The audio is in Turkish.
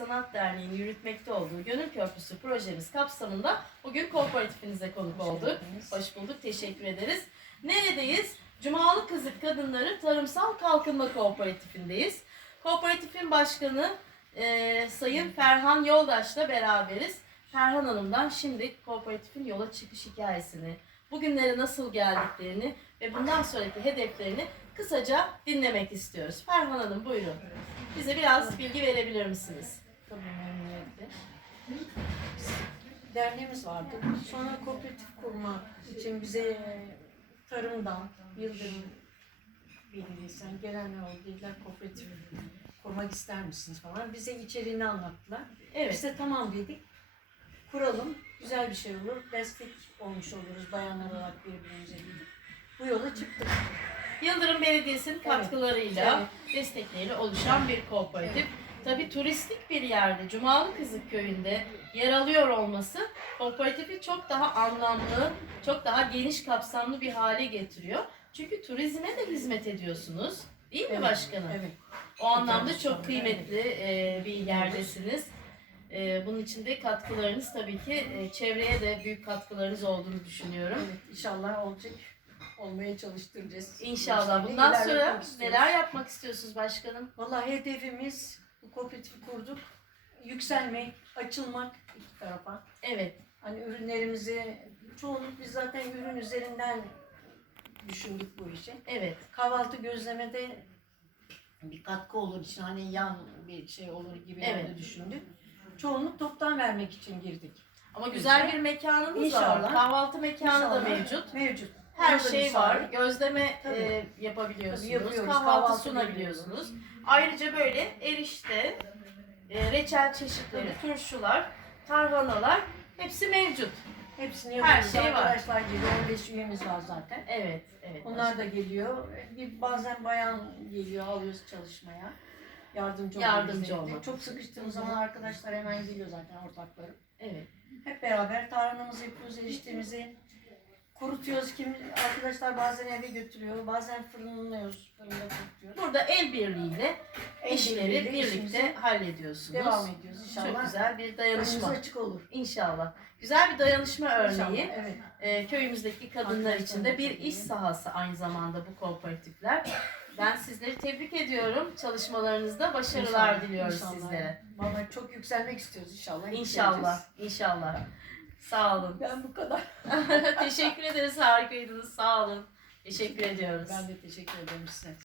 Sanat Derneği'nin yürütmekte olduğu Gönül Köprüsü projemiz kapsamında bugün kooperatifinize konuk Hoş olduk. geldiniz. Hoş bulduk, teşekkür ederiz. Neredeyiz? Cumalı Kızık Kadınları Tarımsal Kalkınma Kooperatifindeyiz. Kooperatifin başkanı e, Sayın Ferhan Yoldaş'la beraberiz. Ferhan Hanım'dan şimdi kooperatifin yola çıkış hikayesini, bugünlere nasıl geldiklerini ve bundan sonraki hedeflerini kısaca dinlemek istiyoruz. Ferhan Hanım buyurun. Bize biraz bilgi verebilir misiniz? Derneğimiz vardı. Sonra kooperatif kurma için bize e, tarımdan, Yıldırım Belediyesi'nden gelenler oldu. Dediler kooperatif kurmak ister misiniz falan. Bize içeriğini anlattılar. Evet. Biz de tamam dedik. Kuralım. Güzel bir şey olur. Destek olmuş oluruz bayanlar olarak birbirimize dedik. Bu yola çıktık. Yıldırım Belediyesi'nin katkılarıyla, destekleriyle oluşan bir kooperatif. Tabii turistik bir yerde, Cumalı Kızık Köyü'nde yer alıyor olması kooperatifi çok daha anlamlı, çok daha geniş kapsamlı bir hale getiriyor. Çünkü turizme de hizmet ediyorsunuz. Değil mi Evet, başkanım? Evet. O anlamda Güzel, çok kıymetli e, bir yerdesiniz. E, bunun için de katkılarınız tabii ki e, çevreye de büyük katkılarınız olduğunu düşünüyorum. Evet. İnşallah olacak. Olmaya çalıştıracağız. İnşallah. Bundan sonra neler yapmak istiyorsunuz başkanım? Vallahi hedefimiz bu kooperatifi kurduk. Yükselmek, açılmak iki tarafa. Evet, Hani ürünlerimizi çoğunluk biz zaten ürün üzerinden düşündük bu işi. evet, Kahvaltı gözlemede bir katkı olur için hani yan bir şey olur gibi Evet. düşündük. Çoğunluk toptan vermek için girdik. Ama güzel bir mekanınız var. İnşallah. Kahvaltı mekanı da İnşallah. mevcut. Mevcut. Her da şey var. Gözleme Tabii. e, yapabiliyorsunuz. Kahvaltı, sunabiliyorsunuz. Ayrıca böyle erişte, e, reçel çeşitleri, turşular, tarhanalar hepsi mevcut. Hepsini Her yapıyoruz. şey var. Arkadaşlar geliyor. 15 üyemiz var zaten. Evet, evet. Onlar da geliyor. Bir bazen bayan geliyor, alıyoruz çalışmaya. Yardımcı Yardımcı olmak Çok sıkıştığımız zaman arkadaşlar hemen geliyor zaten ortaklarım. Evet. Hep beraber tarhanamızı yapıyoruz, eriştemizi kurutuyoruz. Kim arkadaşlar bazen eve götürüyor, bazen fırınlıyoruz, fırında kurutuyoruz. Burada el birliğiyle El işleri birliğiyle birlikte işimizi hallediyorsunuz. devam ediyoruz inşallah. Çok güzel bir Önümüz dayanışma. açık olur. İnşallah. Güzel bir dayanışma örneği. İnşallah, Evet. e, köyümüzdeki kadınlar için de bir iş sahası aynı zamanda bu kooperatifler. Ben sizleri tebrik ediyorum. Çalışmalarınızda başarılar İnşallah, diliyoruz inşallah. sizlere. Vallahi çok yükselmek istiyoruz inşallah. İnşallah, inşallah. Sağ olun. Ben bu kadar. Teşekkür ederiz. Harikaydınız. Sağ olun. Teşekkür ediyoruz. Ben de teşekkür ederim size.